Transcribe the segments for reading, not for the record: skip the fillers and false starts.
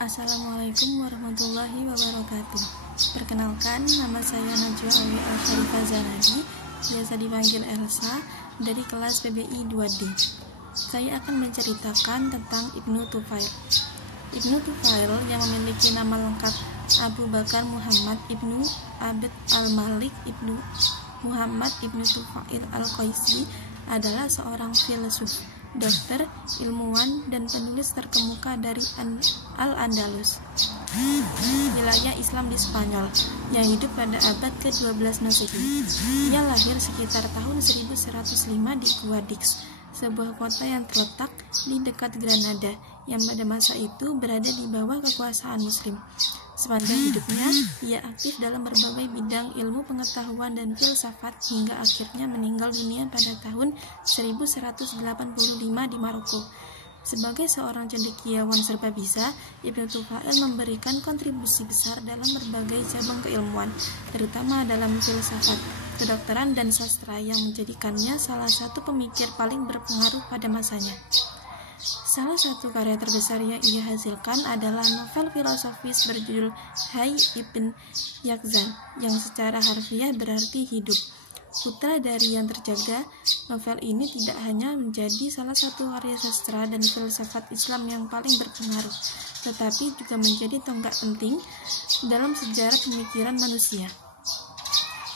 Assalamualaikum warahmatullahi wabarakatuh. Perkenalkan, nama saya Najwa Awi Al-Khalifah Zanadi, biasa dipanggil Elsa, dari kelas PBI 2D. Saya akan menceritakan tentang Ibnu Tufail. Ibnu Tufail yang memiliki nama lengkap Abu Bakar Muhammad Ibnu Abd al-Malik Ibnu Muhammad Ibnu Tufail Al-Qaisi adalah seorang filsuf, dokter, ilmuwan, dan penulis terkemuka dari Al-Andalus, wilayah Islam di Spanyol, yang hidup pada abad ke-12 Masehi. Ia lahir sekitar tahun 1105 di Guadix, sebuah kota yang terletak di dekat Granada, yang pada masa itu berada di bawah kekuasaan Muslim. Sepanjang hidupnya, ia aktif dalam berbagai bidang ilmu pengetahuan dan filsafat hingga akhirnya meninggal dunia pada tahun 1185 di Maroko. Sebagai seorang cendekiawan serba bisa, Ibnu Tufail memberikan kontribusi besar dalam berbagai cabang keilmuan, terutama dalam filsafat, kedokteran, dan sastra yang menjadikannya salah satu pemikir paling berpengaruh pada masanya. Salah satu karya terbesar yang ia hasilkan adalah novel filosofis berjudul Hayy Ibn Yaqzan, yang secara harfiah berarti hidup. Putra dari yang terjaga, novel ini tidak hanya menjadi salah satu karya sastra dan filsafat Islam yang paling berpengaruh, tetapi juga menjadi tonggak penting dalam sejarah pemikiran manusia.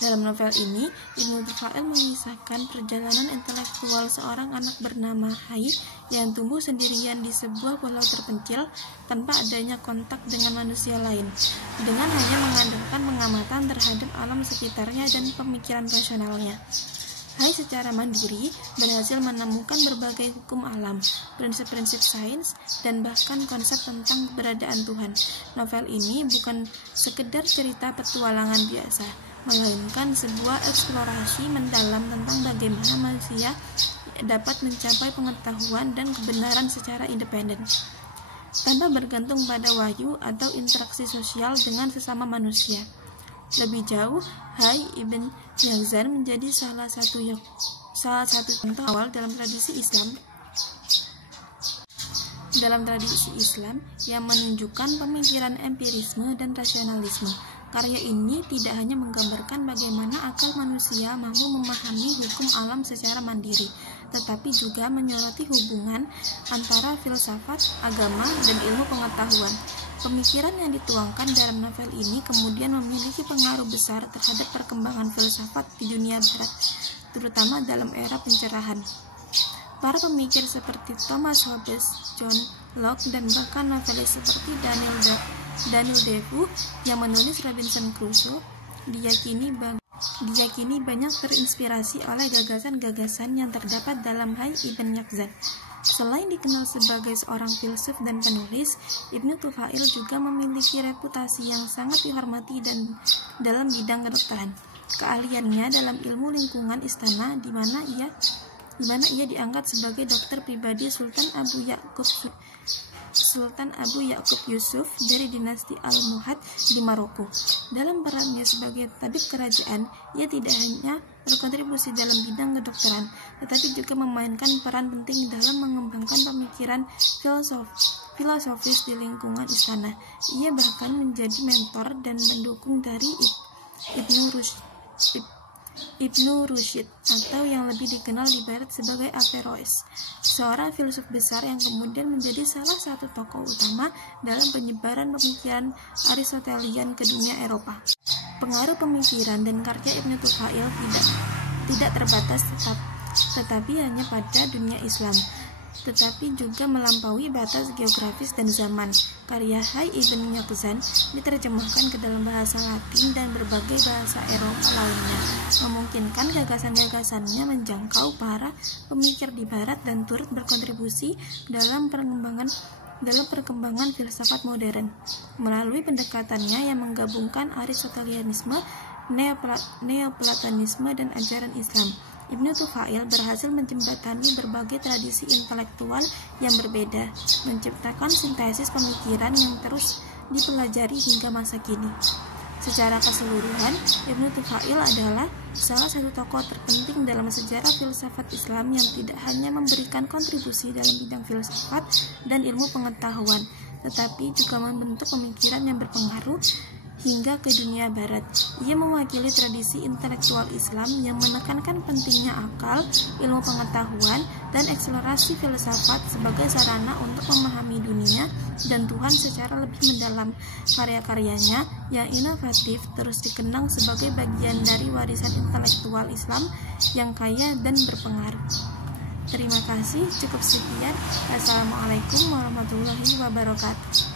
Dalam novel ini, Ibnu Tufail mengisahkan perjalanan intelektual seorang anak bernama Hayy yang tumbuh sendirian di sebuah pulau terpencil tanpa adanya kontak dengan manusia lain, dengan hanya mengandalkan pengamatan terhadap alam sekitarnya dan pemikiran rasionalnya. Hayy secara mandiri berhasil menemukan berbagai hukum alam, prinsip-prinsip sains, dan bahkan konsep tentang keberadaan Tuhan. Novel ini bukan sekedar cerita petualangan biasa, melainkan sebuah eksplorasi mendalam tentang bagaimana manusia dapat mencapai pengetahuan dan kebenaran secara independen, tanpa bergantung pada wahyu atau interaksi sosial dengan sesama manusia. Lebih jauh, Hayy Ibn Yaqzan menjadi salah satu contoh awal dalam tradisi Islam yang menunjukkan pemikiran empirisme dan rasionalisme. Karya ini tidak hanya menggambarkan bagaimana akal manusia mampu memahami hukum alam secara mandiri, tetapi juga menyoroti hubungan antara filsafat, agama, dan ilmu pengetahuan. Pemikiran yang dituangkan dalam novel ini kemudian memiliki pengaruh besar terhadap perkembangan filsafat di dunia barat, terutama dalam era pencerahan. Para pemikir seperti Thomas Hobbes, John Locke, dan bahkan novelis seperti Daniel Defoe yang menulis Robinson Crusoe diyakini banyak terinspirasi oleh gagasan-gagasan yang terdapat dalam Hayy Ibn Yaqzan. Selain dikenal sebagai seorang filsuf dan penulis, Ibnu Tufail juga memiliki reputasi yang sangat dihormati dan dalam bidang kedokteran. Keahliannya dalam ilmu lingkungan istana, di mana ia diangkat sebagai dokter pribadi Sultan Abu Ya'qub Yusuf dari dinasti Al-Muhad di Maroko. Dalam perannya sebagai tabib kerajaan, ia tidak hanya berkontribusi dalam bidang kedokteran, tetapi juga memainkan peran penting dalam mengembangkan pemikiran filosofis di lingkungan istana. Ia bahkan menjadi mentor dan pendukung dari Ibnu Rushd, atau yang lebih dikenal di barat sebagai Averroes, seorang filsuf besar yang kemudian menjadi salah satu tokoh utama dalam penyebaran pemikiran Aristotelian ke dunia Eropa. Pengaruh pemikiran dan karya Ibnu Tufail tidak terbatas tetapi hanya pada dunia Islam, tetapi juga melampaui batas geografis dan zaman. Karya Hayy Ibn Yaqzan diterjemahkan ke dalam bahasa Latin dan berbagai bahasa Eropa lainnya, memungkinkan gagasan-gagasannya menjangkau para pemikir di barat dan turut berkontribusi dalam perkembangan filsafat modern. Melalui pendekatannya yang menggabungkan Aristotelianisme, Neoplatonisme, dan ajaran Islam, Ibnu Tufail berhasil menjembatani berbagai tradisi intelektual yang berbeda, menciptakan sintesis pemikiran yang terus dipelajari hingga masa kini. Secara keseluruhan, Ibnu Tufail adalah salah satu tokoh terpenting dalam sejarah filsafat Islam yang tidak hanya memberikan kontribusi dalam bidang filsafat dan ilmu pengetahuan, tetapi juga membentuk pemikiran yang berpengaruh hingga ke dunia barat. Ia mewakili tradisi intelektual Islam yang menekankan pentingnya akal, ilmu pengetahuan, dan eksplorasi filsafat sebagai sarana untuk memahami dunia dan Tuhan secara lebih mendalam. Karya-karyanya yang inovatif terus dikenang sebagai bagian dari warisan intelektual Islam yang kaya dan berpengaruh. Terima kasih, cukup sekian. Assalamualaikum warahmatullahi wabarakatuh.